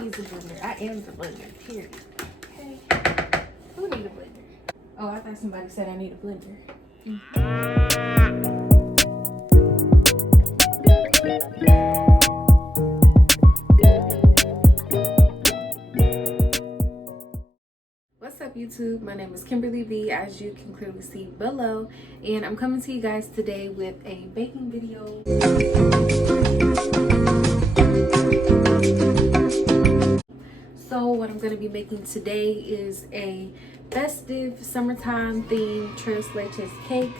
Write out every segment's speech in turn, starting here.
needs a blender? I am the blender, period. Okay. Who needs a blender? Oh, I thought somebody said I need a blender. What's up, YouTube? My name is Kimberly B, as you can clearly see below, and I'm coming to you guys today with a baking video. So what I'm going to be making today is a festive summertime themed Tres Leches cake.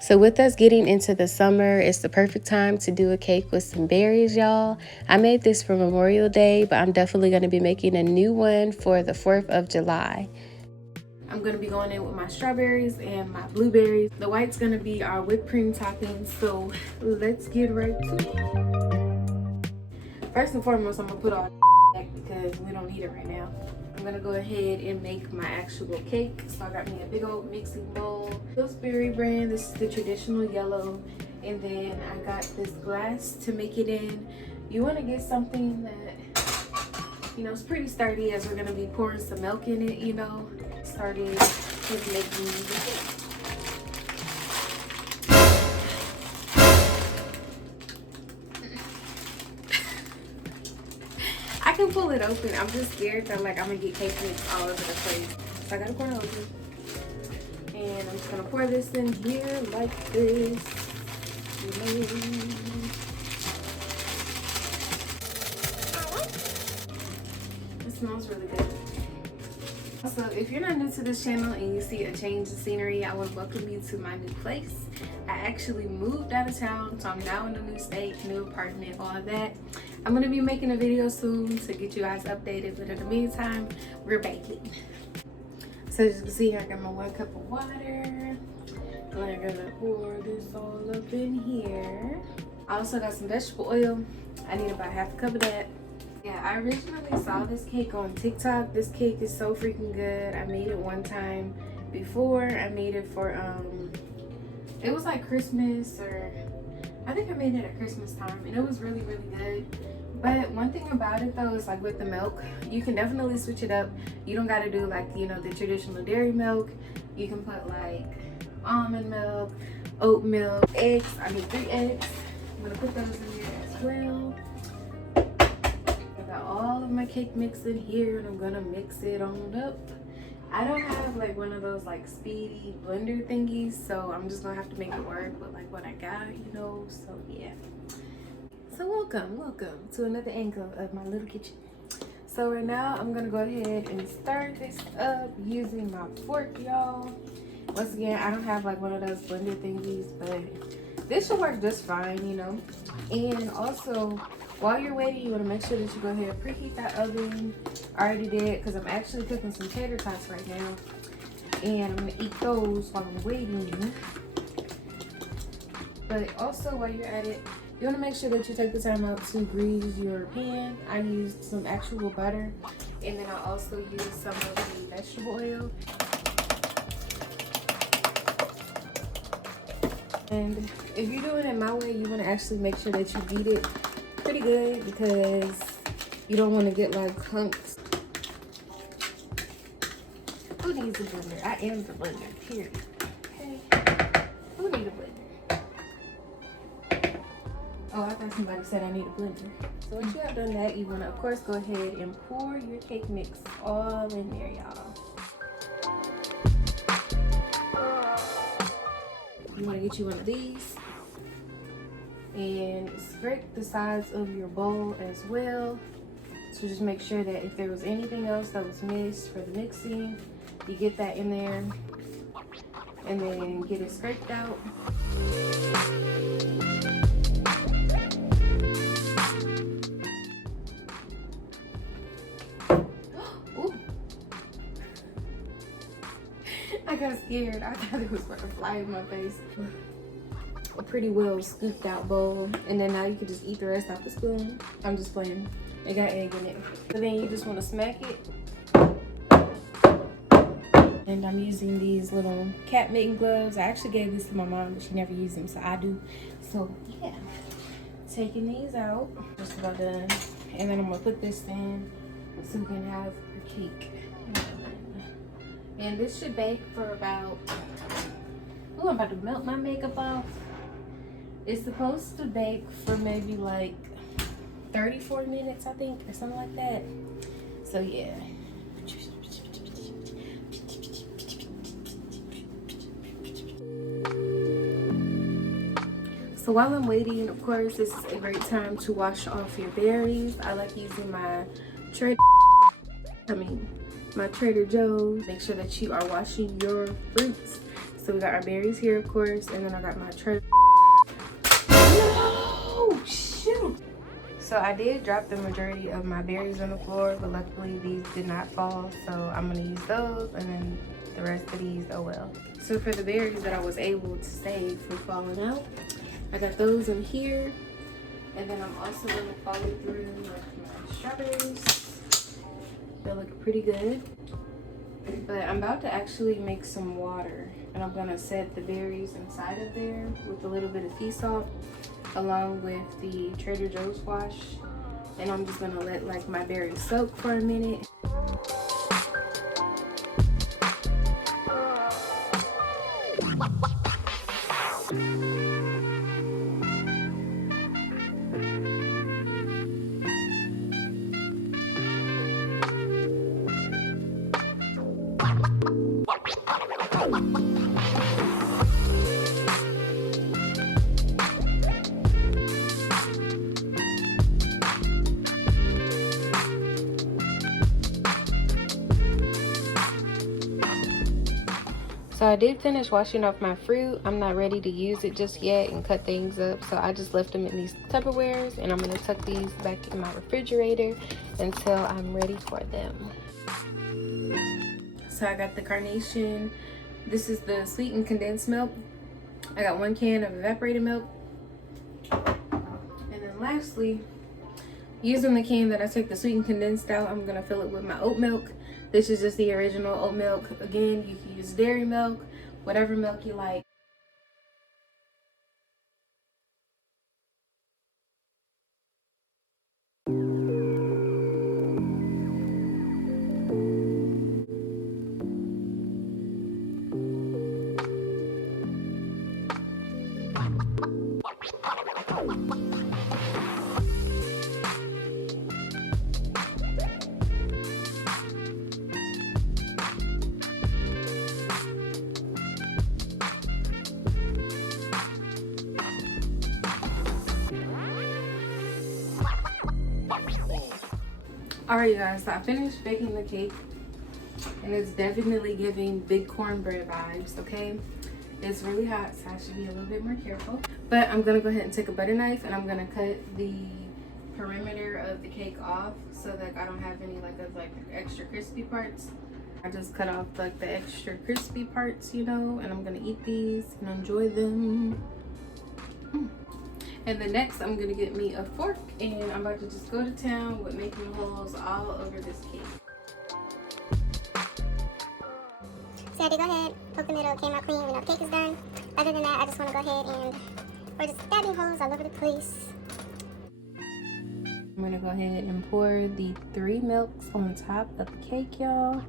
So with us getting into the summer, it's the perfect time to do a cake with some berries, y'all. I made this for Memorial Day, but I'm definitely going to be making a new one for the 4th of July. I'm going to be going in with my strawberries and my blueberries. The white's going to be our whipped cream topping, so let's get right to it. First and foremost, I'm going to put all back because we don't need it right now. I'm going to go ahead and make my actual cake. So I got me a big old mixing bowl. Pillsbury brand, this is the traditional yellow. And then I got this glass to make it in. You want to get something that, you know, it's pretty sturdy, as we're going to be pouring some milk in it, you know. Started with making the cake. I can pull it open. I'm just scared that like I'm gonna get cake mix all over the place. So I gotta pour it open. And I'm just gonna pour this in here like this. It smells really good. So if you're not new to this channel and you see a change in scenery, I would welcome you to my new place. I actually moved out of town, so I'm now in a new state, new apartment, all of that. I'm going to be making a video soon to get you guys updated, but in the meantime, we're baking. So as you can see, I got my 1 cup of water. And I'm going to pour this all up in here. I also got some vegetable oil. I need about ½ cup of that. Yeah, I originally saw this cake on TikTok. This cake is so freaking good. I made it one time before. I made it for, it was like Christmas, or I think I made it at Christmas time, and it was really, really good. But one thing about it though is like with the milk, you can definitely switch it up. You don't gotta do like, you know, the traditional dairy milk. You can put like almond milk, oat milk, eggs. I need 3 eggs. I'm gonna put those in here as well. All of my cake mix in here, and I'm gonna mix it on up. I don't have like one of those like speedy blender thingies, so I'm just gonna have to make it work with like what I got, you know. So yeah, so welcome to another angle of my little kitchen. So right now I'm gonna go ahead and stir this up using my fork, y'all. Once again, I don't have like one of those blender thingies, but this should work just fine, you know. And also, while you're waiting, you want to make sure that you go ahead and preheat that oven. I already did, because I'm actually cooking some tater tots right now, and I'm going to eat those while I'm waiting. But also, while you're at it, you want to make sure that you take the time out to grease your pan. I used some actual butter, and then I also used some of the vegetable oil. And if you're doing it my way, you want to actually make sure that you beat it pretty good, because you don't want to get like hunks. Who needs a blender? I am the blender, period. Okay. Who needs a blender? Oh, I thought somebody said I need a blender. So once you have done that, you want to of course go ahead and pour your cake mix all in there, y'all. You want to get you one of these and scrape the sides of your bowl as well. So just make sure that if there was anything else that was missed for the mixing, you get that in there and then get it scraped out. Ooh. I got scared. I thought it was going to fly in my face. A pretty well scooped out bowl, and then now you can just eat the rest off the spoon. I'm just playing. It got egg in it. So then you just want to smack it. And I'm using these little cat mitten gloves. I actually gave these to my mom, but she never used them, so I do. So yeah, taking these out, just about done. And then I'm gonna put this in so we can have our cake. And this should bake for about, oh, I'm about to melt my makeup off. It's supposed to bake for maybe like 34 minutes, I think, or something like that. So yeah. So while I'm waiting, of course, this is a great time to wash off your berries. I like using my my Trader Joe's. Make sure that you are washing your fruits. So we got our berries here, of course, and then I got my No, shoot. So I did drop the majority of my berries on the floor, but luckily these did not fall. So I'm gonna use those, and then the rest of these, oh well. So for the berries that I was able to save from falling out, I got those in here. And then I'm also gonna follow through with my strawberries. They're looking pretty good. But I'm about to actually make some water, and I'm gonna set the berries inside of there with a little bit of sea salt along with the Trader Joe's wash. And I'm just gonna let like my berries soak for a minute. So I did finish washing off my fruit. I'm not ready to use it just yet and cut things up. So I just left them in these Tupperwares, and I'm gonna tuck these back in my refrigerator until I'm ready for them. So I got the carnation. This is the sweetened condensed milk. I got 1 can of evaporated milk. And then lastly, using the can that I took the sweetened condensed out, I'm gonna fill it with my oat milk. This is just the original oat milk. Again, you can use dairy milk, whatever milk you like. Alright, you guys, so I finished baking the cake, and it's definitely giving big cornbread vibes, okay? It's really hot, so I should be a little bit more careful. But I'm gonna go ahead and take a butter knife, and I'm gonna cut the perimeter of the cake off so that I don't have any like extra crispy parts. I just cut off like the extra crispy parts, you know, and I'm gonna eat these and enjoy them. And then next, I'm gonna get me a fork, and I'm about to just go to town with making holes all over this cake. So I did go ahead, poke the middle, came out clean, we know the cake is done. Other than that, I just want to go ahead and we're just dabbing holes all over the place. I'm gonna go ahead and pour the 3 milks on top of the cake, y'all.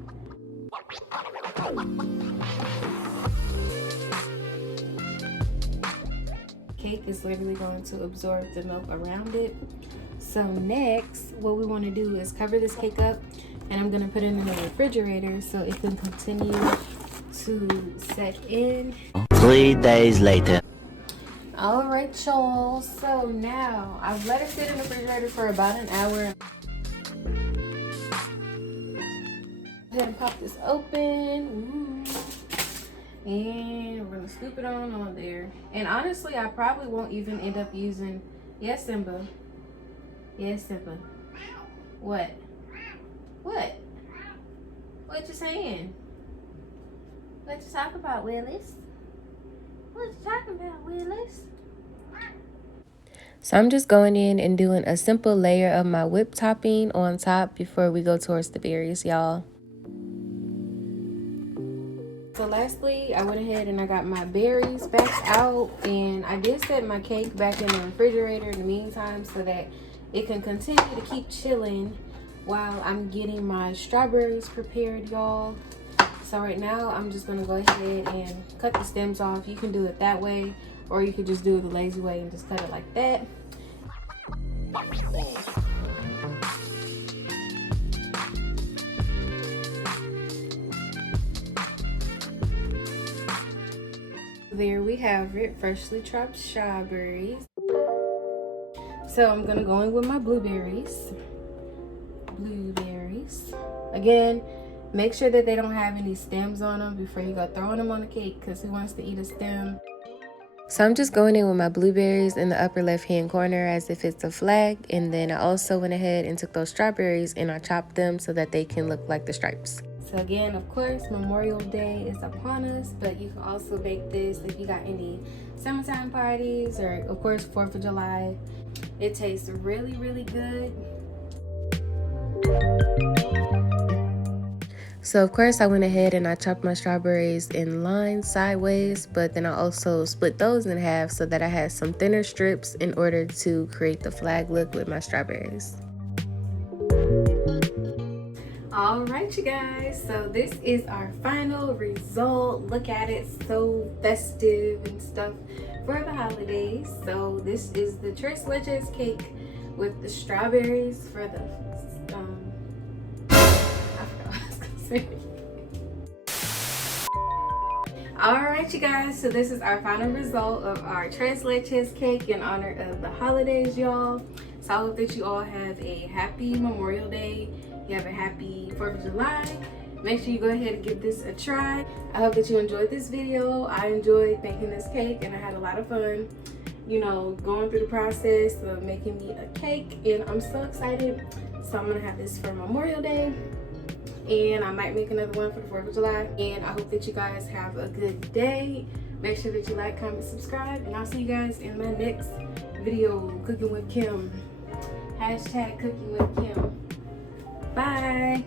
Cake is literally going to absorb the milk around it. So next, what we want to do is cover this cake up, and I'm gonna put it in the refrigerator so it can continue to set in. 3 days later. All right, y'all. So now I've let it sit in the refrigerator for about an hour. Go ahead and pop this open. Ooh. And we're gonna scoop it on there. And honestly, I probably won't even end up using, yes, Simba. Yes, Simba. What? What? What you saying? What you talking about, Willis? What you talking about, Willis? So I'm just going in and doing a simple layer of my whipped topping on top before we go towards the berries, y'all. So lastly, I went ahead and I got my berries back out, and I did set my cake back in the refrigerator in the meantime so that it can continue to keep chilling while I'm getting my strawberries prepared, y'all. So right now I'm just gonna go ahead and cut the stems off. You can do it that way, or you could just do it the lazy way and just cut it like that. There we have it, freshly chopped strawberries. So I'm gonna go in with my blueberries. Again, make sure that they don't have any stems on them before you go throwing them on the cake, because who wants to eat a stem? So I'm just going in with my blueberries in the upper left hand corner as if it's a flag, and then I also went ahead and took those strawberries and I chopped them so that they can look like the stripes. So again, of course, Memorial Day is upon us, but you can also bake this if you got any summertime parties, or of course 4th of July. It tastes really, really good. So of course I went ahead and I chopped my strawberries in lines sideways, but then I also split those in half so that I had some thinner strips in order to create the flag look with my strawberries. All right, you guys, so this is our final result. Look at it, so festive and stuff for the holidays. So this is the Tres Leches cake with the strawberries for the I forgot what I was gonna say. All right, you guys, so this is our final result of our Tres Leches cake in honor of the holidays, y'all. So I hope that you all have a happy Memorial Day. You have a happy 4th of July. Make sure you go ahead and give this a try. I hope that you enjoyed this video. I enjoyed making this cake and I had a lot of fun, you know, going through the process of making me a cake, and I'm so excited. So I'm gonna have this for Memorial Day, and I might make another one for the 4th of July. And I hope that you guys have a good day. Make sure that you like, comment, subscribe, and I'll see you guys in my next video, Cooking with Kim. #Cooking with Kim. Bye.